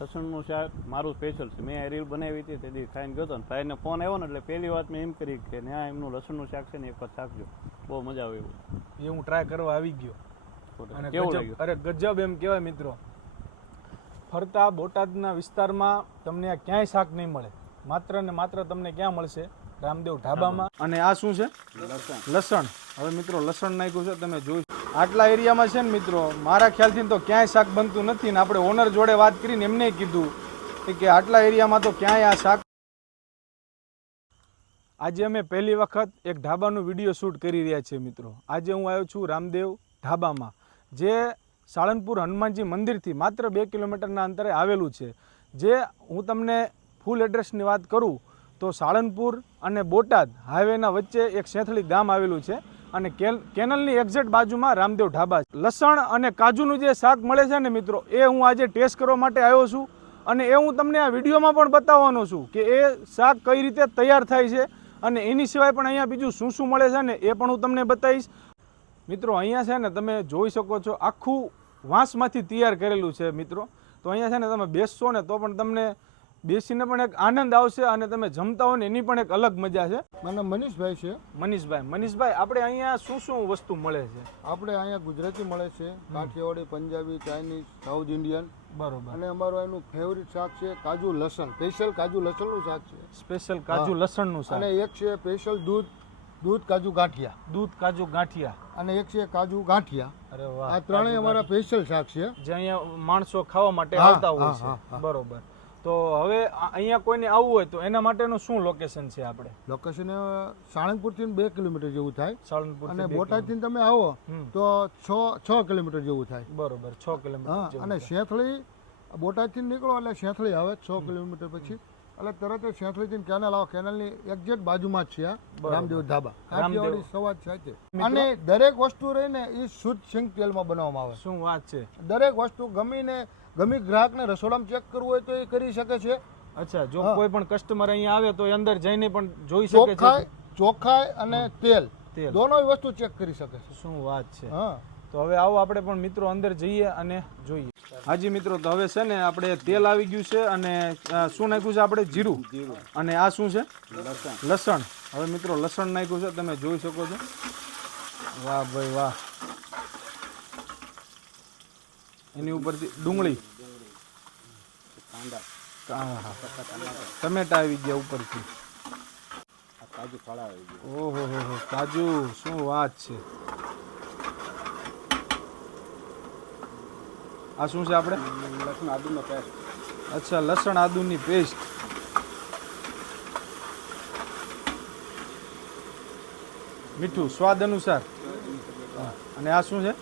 લસણનું શાક મારું સ્પેશિયલ છે. મેં આ રીલ બનાવી હતી તેથી ખાઈને ગયો હતો ને ભાઈને ફોન આવ્યો ને એટલે પહેલી વાત મેં એમ કરી કે ત્યાં એમનું લસણનું શાક છે ને એક વખત શાકજો, બહુ મજા આવે એવું. એ હું ટ્રાય કરવા આવી ગયો અને કેવું ગજબ, લાગ્યું? અરે ગજબ એમ કહેવાય મિત્રો. ફરતા બોટાદના વિસ્તારમાં તમને આ ક્યાંય શાક નહીં મળે, માત્ર ને માત્ર તમને ક્યાં મળશે? રામદેવ ઢાબામાં. અને આ શું છે? લસણ. હવે મિત્રો લસણ નાખ્યું છે, તમે જોઈ આટલા એરિયામાં છે ને મિત્રો, મારા ખ્યાલથી તો ક્યાંય શાક બનતું નથી ને આપણે ઓનર જોડે વાત કરીને એમને કીધું કે આટલા એરિયામાં તો ક્યાંય આ શાક. આજે અમે પહેલી વખત એક ઢાબાનો વિડીયો શૂટ કરી રહ્યા છીએ મિત્રો. આજે હું આવ્યો છું રામદેવ ઢાબામાં, જે સાળંગપુર હનુમાનજી મંદિરથી માત્ર 2 કિલોમીટરના અંતરે આવેલું છે. જે હું તમને ફૂલ એડ્રેસની વાત કરું તો સાળંગપુર અને બોટાદ હાઈવેના વચ્ચે એક સેંથળી ગામ આવેલું છે અને કેનલની એક્ઝેક્ટ બાજુમાં રામદેવ ઢાબા છે. લસણ અને કાજુનું જે શાક મળે છે ને મિત્રો, એ હું આજે ટેસ્ટ કરવા માટે આવ્યો છું અને એ હું તમને આ વિડીયોમાં પણ બતાવવાનો છું કે એ શાક કઈ રીતે તૈયાર થાય છે અને એની સિવાય પણ અહીંયા બીજું શું શું મળે છે ને એ પણ હું તમને બતાવીશ. મિત્રો અહીંયા છે ને તમે જોઈ શકો છો, આખું વાંસમાંથી તૈયાર કરેલું છે મિત્રો. તો અહીંયા છે ને તમે બેસશો ને તો પણ તમને બેસીને પણ એક આનંદ આવશે અને તમે જમતા હોય ને એની પણ એક અલગ મજા છે. મને મનીષભાઈ છે. મનીષભાઈ આપણે અહીંયા શું શું વસ્તુ મળે છે? આપણે અહીંયા ગુજરાતી મળે છે, Kathiyawadi, Punjabi, Chinese, south Indian. બરોબર. અને અમારું એનું ફેવરિટ શાક છે કાજુ લસણ, સ્પેશિયલ કાજુ લસણનું શાક છે. સ્પેશિયલ કાજુ લસણનું શાક. અને એક છે સ્પેશિયલ દૂધ કાજુ ગાંઠિયા. દૂધ કાજુ ગાંઠિયા. અને એક છે કાજુ ગાંઠિયા. અરે વાહ. આ ત્રણેય અમારા સ્પેશિયલ શાક છે જે અહીંયા માણસો ખાવા માટે આવતા હોય છે. બરોબર. તો હવે અહીંયા કોઈને આવવું હોય તો એના માટેનું શું લોકેશન છે? આપણે લોકેશન સાળંગપુરથી 2 કિલોમીટર જેવું થાય. સાળંગપુર અને બોટાદથી તમે આવો તો 6 કિલોમીટર જેવું થાય. બરોબર, 6 કિલોમીટર. અને સેંથળી બોટાદથી નીકળો એટલે સેંથળી આવે 6 કિલોમીટર પછી, એટલે તરત જ સેંથળીથી કેનલ આવો. કેનલની એક્ઝેક્ટ બાજુમાં જ છે આ રામદેવ ધાબા, કાઠિયાવાડી સવાદ સાથે. અને દરેક વસ્તુ રહીને એ શુદ્ધ સિંગ તેલમાં બનાવવામાં આવે. શું વાત છે! દરેક વસ્તુ ગમી ગ્રાહકને રસોડામાં ચેક કરવું હોય તો એ કરી શકે છે. અચ્છા, જો કોઈ પણ કસ્ટમર અહીંયા આવે તો એ અંદર જઈને પણ જોઈ શકે છે. ચોખ્ખાઈ અને તેલ દોનો વસ્તુ ચેક કરી શકે છે. શું વાત છે! હા. તો હવે આવો આપણે પણ મિત્રો અંદર જઈએ અને જોઈએ. હાજી મિત્રો, તો હવે છે ને આપણે તેલ આવી ગયું છે અને શું નાખ્યું છે આપણે? જીરું. અને આ શું છે? લસણ. હવે મિત્રો લસણ નાખ્યું છે, તમે જોઈ શકો છો. વાહ ભાઈ વાહ. એની ઉપરથી ડુંગળી, ટમેટા આવી ગયા ઉપરથી. ઓહો હો, કાજુ. શું વાત છે! આ શું છે આપણે? લસણ આદુનો પેસ્ટ. અચ્છા, લસણ આદુની પેસ્ટ. મીઠું સ્વાદ અનુસાર. અને આ શું છે?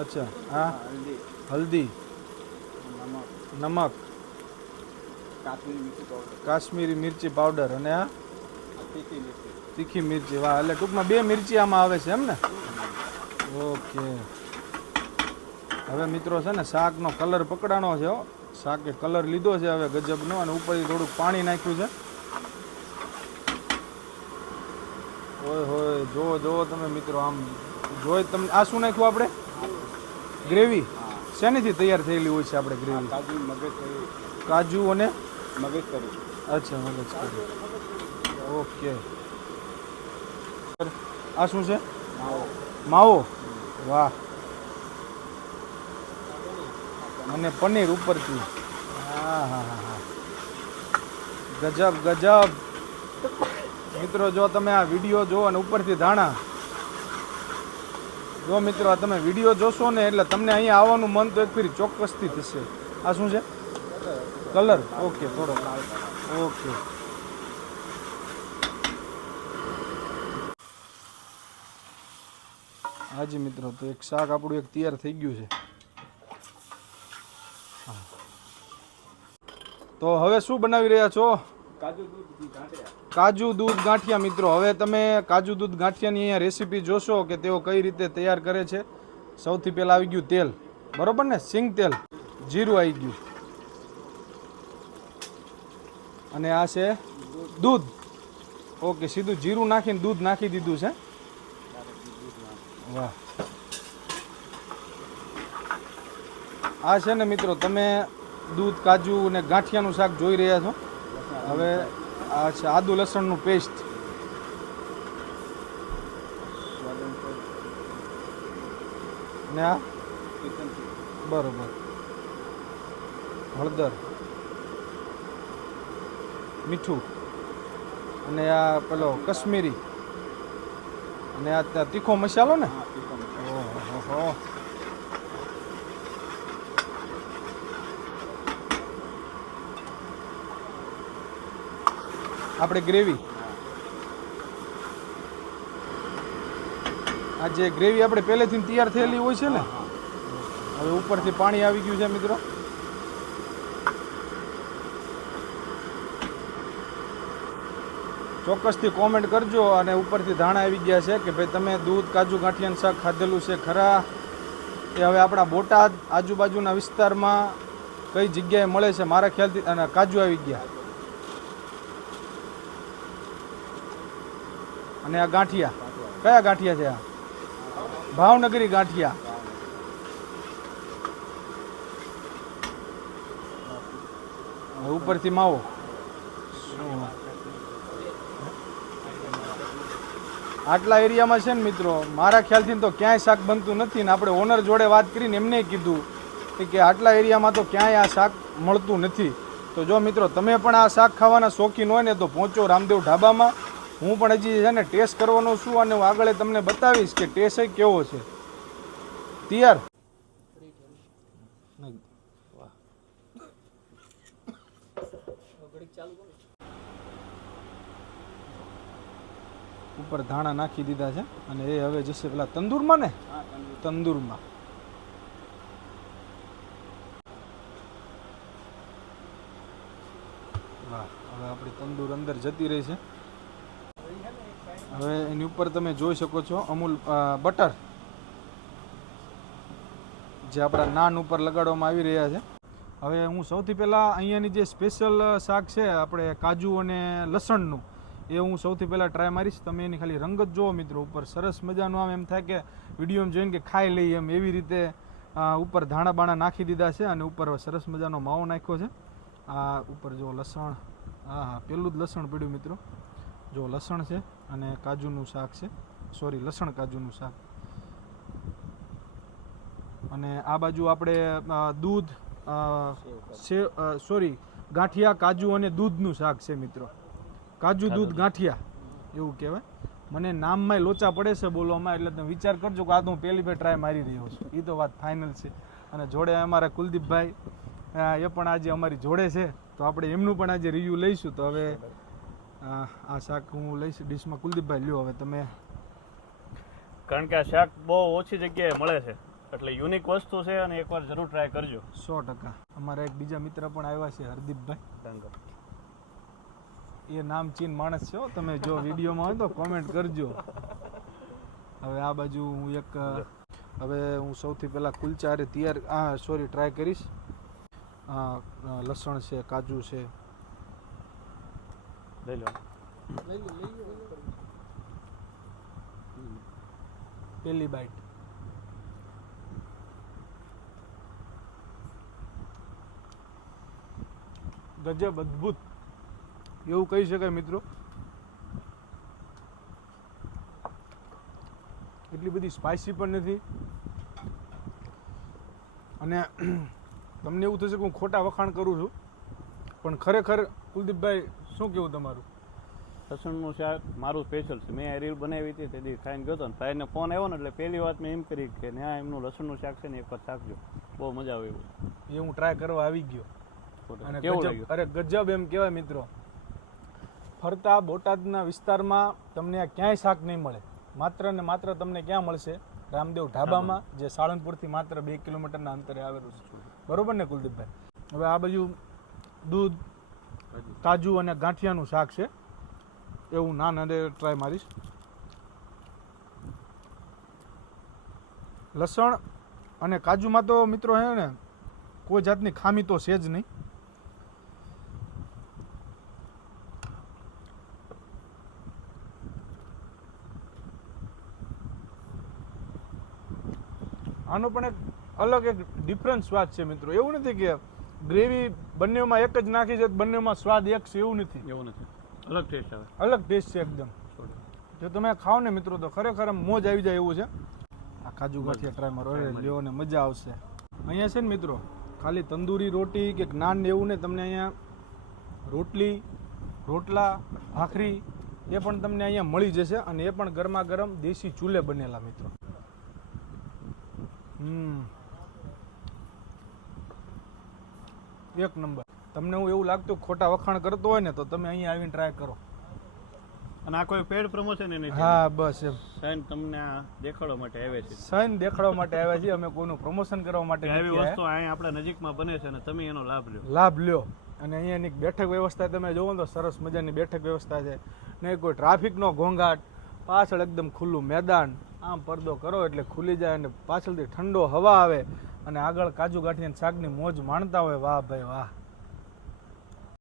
અચ્છા, હા, હલ્દી, નમક, કાશ્મીરી મિરચી પાવડર અને આ તીખી મિરચી. વાહ, એટલે ટૂંકમાં 2 મિરચી આમાં આવે છે એમ ને? ઓકે. હવે મિત્રો છે ને શાકનો કલર પકડાણો છે. શાકે કલર લીધો છે હવે ગજબનો, અને ઉપરથી થોડુંક પાણી નાખ્યું છે. હોય જોવો તમે મિત્રો, આમ જોઈ તમે. આ શું નાખ્યું આપણે? ગ્રેવી. શેનીથી તૈયાર થયેલી હોય છે આપણે ગ્રેવી? કાજુ અને મગજ કરી. અચ્છા, મગજ કરી. ઓકે. આ શું છે? માવો. વાહ. અને પનીર ઉપરથી. હા. ગજબ. મિત્રો જો તમે આ વિડીયો જો અને ઉપરથી ધાણા જો મિત્રો, આ તમે વિડીયો જોશો ને એટલે તમને અહીંયા આવવાનું મન તો એક ફેરી ચોક્કસથી થશે. આ શું છે? કલર. ઓકે, થોડો. ઓકે. હાજી મિત્રો, તો એક શાક આપણું એક તૈયાર થઈ ગયું છે. તો હવે શું બનાવી રહ્યા છો? કાજુ દૂધ ગાંઠિયા. મિત્રો હવે તમે કાજુ દૂધ ગાંઠિયાની અહીંયા રેસીપી જોશો કે તેઓ કઈ રીતે તૈયાર કરે છે. સૌથી પહેલાં આવી ગયું તેલ, બરોબર ને? સિંગ તેલ. જીરું આવી ગયું. અને આ છે દૂધ. ઓકે, સીધું જીરું નાખીને દૂધ નાખી દીધું છે. વાહ. આ છે ને મિત્રો, તમે દૂધ કાજુ અને ગાંઠિયાનું શાક જોઈ રહ્યા છો. હવે આ છે આદુ લસણનું પેસ્ટ. ને આ બરોબર હળદર, મીઠું અને આ પેલો કશ્મીરી અને આ તીખો મસાલો ને. ઓહો, આપણે ગ્રેવી, આ જે ગ્રેવી આપણે પહેલેથી તૈયાર થયેલી હોય છે ને, હવે ઉપરથી પાણી આવી ગયું છે મિત્રો. ચોક્કસથી કોમેન્ટ કરજો અને ઉપરથી ધાણા આવી ગયા છે કે ભાઈ તમે દૂધ કાજુ ગાંઠિયાનું શાક ખાધેલું છે ખરા. એ હવે આપણા બોટાદ આજુબાજુના વિસ્તારમાં કઈ જગ્યાએ મળે છે મારા ખ્યાલથી. અને કાજુ આવી ગયા અને આ ગાંઠિયા, કયા ગાંઠિયા છે? આ ભાવનગરી ગાંઠિયા. ઉપરથી માવો. આટલા એરિયામાં છે ને મિત્રો, મારા ખ્યાલથી તો ક્યાંય શાક બનતું નથી. ને આપણે ઓનર જોડે વાત કરીને એમને કીધું કે આટલા એરિયામાં તો ક્યાંય આ શાક મળતું નથી. તો જો મિત્રો તમે પણ આ શાક ખાવાના શોખીન હોય ને તો પહોંચો રામદેવ ઢાબામાં. હું પણ હજી છે ને ટેસ્ટ કરવાનો છું અને હું આગળ તમને બતાવીશ કે ટેસ્ટ કેવો છે. તૈયાર? ઉપર ધાણા નાખી દીધા છે અને એ હવે જશે પેલા તંદૂરમાં ને. તંદૂરમાં વાહ, હવે આપણી તંદૂર અંદર જતી રહી છે. હવે એની ઉપર તમે જોઈ શકો છો અમૂલ બટર જે આપણા નાન ઉપર લગાડવામાં આવી રહ્યા છે. હવે હું સૌથી પહેલાં અહીંયાની જે સ્પેશિયલ શાક છે આપણે કાજુ અને લસણનું, એ હું સૌથી પહેલાં ટ્રાય મારીશ. તમે એની ખાલી રંગત જુઓ મિત્રો, ઉપર સરસ મજાનું આમ એમ થાય કે વિડીયોમાં જોઈને કે ખાઈ લઈએ એમ, એવી રીતે ઉપર ધાણા બાણા નાખી દીધા છે અને ઉપર સરસ મજાનો માવો નાખ્યો છે. આ ઉપર જો લસણ, હા પેલું જ લસણ પડ્યું મિત્રો. જો લસણ છે અને કાજુનું શાક છે, સોરી લસણ કાજુનું શાક. અને આ બાજુ આપણે દૂધ ગાંઠિયા કાજુ અને દૂધનું શાક છે મિત્રો. કાજુ દૂધ ગાંઠિયા એવું કહેવાય. મને નામમાં લોચા પડે છે બોલવામાં, એટલે તમે વિચાર કરજો કે આ તો હું પહેલી વાર ટ્રાય મારી રહ્યો છું. એ તો વાત ફાઇનલ છે. અને જોડે અમારા કુલદીપભાઈ એ પણ આજે અમારી જોડે છે, તો આપણે એમનું પણ આજે રિવ્યૂ લઈશું. તો હવે આ શાક હું લઈશ ડીશમાં. કુલદીપભાઈ લ્યો હવે તમે. કારણ કે આ શાક બહુ ઓછી જગ્યાએ મળે છે એટલે યુનિક વસ્તુ છે અને એકવાર જરૂર ટ્રાય કરજો. 100%. અમારા એક બીજા મિત્ર પણ આવ્યા છે હરદીપભાઈ ડાંગર. એ નામચીન માણસ છે, તમે જો વિડીયોમાં હોય તો કોમેન્ટ કરજો. હવે આ બાજુ હું હવે હું સૌથી પહેલાં કુલચા અરે તૈયાર ટ્રાય કરીશ. લસણ છે, કાજુ છે, લઈ લો. પહેલી બાઈટ. ગજબ, અદ્ભુત એવું કહી શકાય મિત્રો. એટલી બધી સ્પાઇસી પણ નથી અને તમને એવું થશે કે હું ખોટા વખાણ કરું છું, પણ ખરેખર કુલદીપભાઈ શું કેવું તમારું? લસણનું શાક મારું સ્પેશિયલ છે. મેં આ રીલ બનાવી હતી તેથી ખાઈને ગયો હતો ને ભાઈને ફોન આવ્યો ને એટલે પહેલી વાત મેં એમ કરી કે ત્યાં એમનું લસણનું શાક છે ને એક વાર શાકજો, બહુ મજા આવે એવું. એ હું ટ્રાય કરવા આવી ગયો અને કેવું ગજબ, લાગ્યું? અરે ગજબ એમ કહેવાય મિત્રો. ફરતા બોટાદના વિસ્તારમાં તમને આ ક્યાંય શાક નહીં મળે. માત્ર ને માત્ર તમને ક્યાં મળશે? રામદેવ ઢાબામાં, જે સાળંગપુરથી માત્ર 2 કિલોમીટરના અંતરે આવેલું છે. બરોબર ને કુલદીપભાઈ? હવે આ બાજુ દૂધ કાજુ અને ગાંઠિયાનું શાક છે, એવું નાન અને ટ્રાય મારીશ. લસણ અને કાજુમાં તો મિત્રો હે ને કોઈ જાતની ખામી તો છે જ નહીં. આનો પણ એક અલગ એક ડિફરન્ટ સ્વાદ છે મિત્રો. એવું નથી કે ગ્રેવી બંનેમાં એક જ નાખી છે, બંનેમાં સ્વાદ એક છે એવું નથી, એવું નથી, અલગ ટેસ્ટ આવે. અલગ ટેસ્ટ છે એકદમ. જો તમે ખાઓ ને મિત્રો તો ખરેખર આમ મોજ આવી જાય એવું છે. આ કાજુ ગાંઠિયા ટ્રાય મારો, લ્યો ને મજા આવશે. અહીંયા છે ને મિત્રો ખાલી તંદૂરી રોટી કે નાન ને એવું ને, તમને અહીંયા રોટલી, રોટલા, ભાખરી એ પણ તમને અહીંયા મળી જશે, અને એ પણ ગરમા ગરમ દેશી ચૂલે બનેલા મિત્રો. એક નંબર. તમને હું એવું લાગતું ખોટા વખાણ કરતો હોય ને તો તમે અહીંયા આવીને ટ્રાય કરો. અને આ કોઈ પેડ પ્રમોશન એ નથી. હા બસ એમ સાઈન તમને આ દેખાડવા માટે આવે છે. સાઈન દેખાડવા માટે આવ્યા છીએ અમે, કોઈનું પ્રમોશન કરવા માટે આવી નથી વસ્તુ અહીંયા આપણા નજીકમાં બને છે અને તમે એનો લાભ લ્યો. લાભ લ્યો. અને અહીંયાની બેઠક વ્યવસ્થા તમે જોવો તો સરસ મજાની બેઠક વ્યવસ્થા છે, નહીં કોઈ ટ્રાફિકનો ઘોંઘાટ, પાછળ એકદમ ખુલ્લું મેદાન, આમ પડદો કરો એટલે ખુલી જાય, અને પાછળથી ઠંડો હવા આવે, અને આગળ કાજુ ગાંઠિયાના શાકની મોજ માણતા હોય. વાહ ભાઈ વાહ.